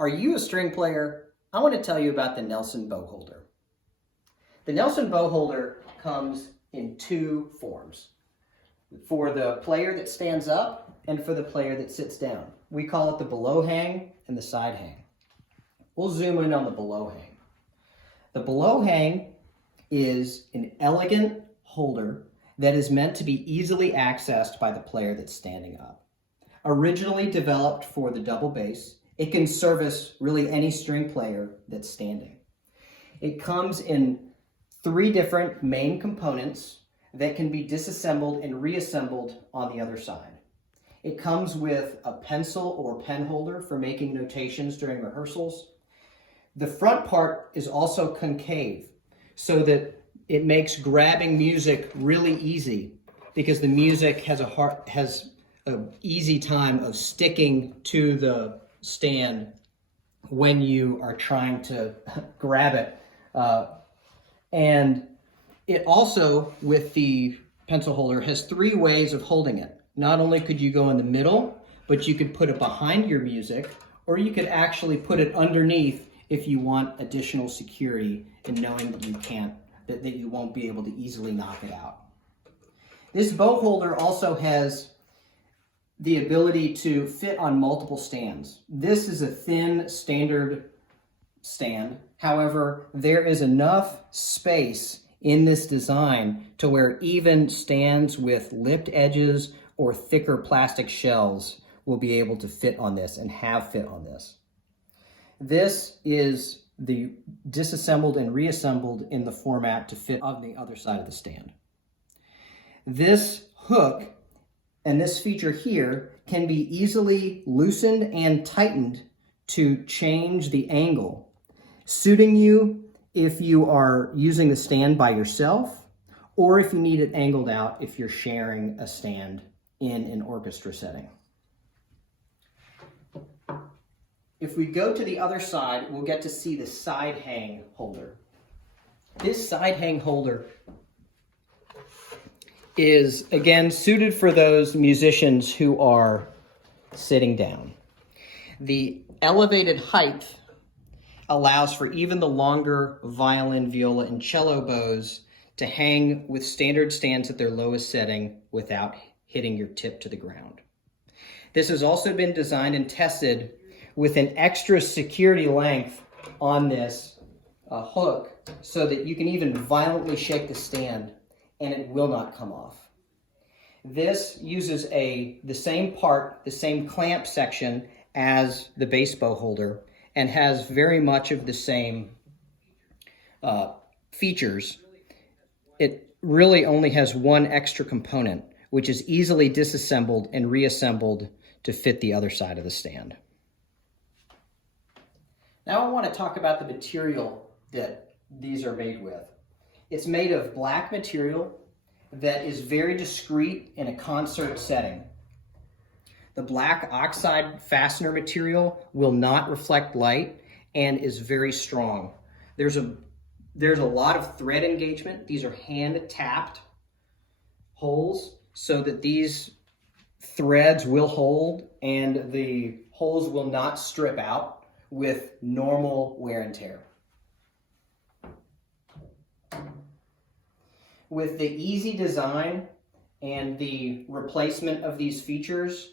Are you a string player? I want to tell you about the Nelson bow holder. The Nelson bow holder comes in two forms. For the player that stands up and for the player that sits down. We call it the below hang and the side hang. We'll zoom in on the below hang. The below hang is an elegant holder that is meant to be easily accessed by the player that's standing up. Originally developed for the double bass, it can service really any string player that's standing. It comes in three different main components that can be disassembled and reassembled on the other side. It comes with a pencil or pen holder for making notations during rehearsals. The front part is also concave so that it makes grabbing music really easy because the music has an easy time of sticking to the stand when you are trying to grab it. And it also, with the pencil holder, has three ways of holding it. Not only could you go in the middle, but you could put it behind your music, or you could actually put it underneath if you want additional security in knowing that that you won't be able to easily knock it out. This bow holder also has the ability to fit on multiple stands. This is a thin standard stand. However, there is enough space in this design to where even stands with lipped edges or thicker plastic shells will be able to fit on this and have fit on this. This is the disassembled and reassembled in the format to fit on the other side of the stand. This hook and this feature here can be easily loosened and tightened to change the angle, suiting you if you are using the stand by yourself, or if you need it angled out if you're sharing a stand in an orchestra setting. If we go to the other side, we'll get to see the side hang holder. This side hang holder is, again, suited for those musicians who are sitting down. The elevated height allows for even the longer violin, viola, and cello bows to hang with standard stands at their lowest setting without hitting your tip to the ground. This has also been designed and tested with an extra security length on this hook so that you can even violently shake the stand and it will not come off. This uses the same clamp section as the bass bow holder and has very much of the same features. It really only has one extra component, which is easily disassembled and reassembled to fit the other side of the stand. Now I want to talk about the material that these are made with. It's made of black material that is very discreet in a concert setting. The black oxide fastener material will not reflect light and is very strong. There's a lot of thread engagement. These are hand tapped holes so that these threads will hold and the holes will not strip out with normal wear and tear. With the easy design and the replacement of these features,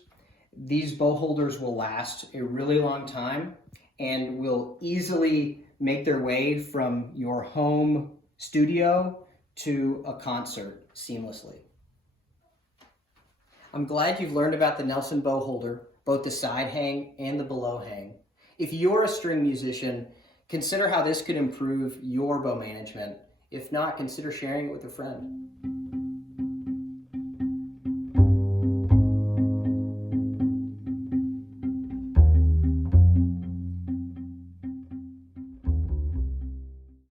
these bow holders will last a really long time and will easily make their way from your home studio to a concert seamlessly. I'm glad you've learned about the Nelson bow holder, both the side hang and the below hang. If you're a string musician, consider how this could improve your bow management. If not, consider sharing it with a friend.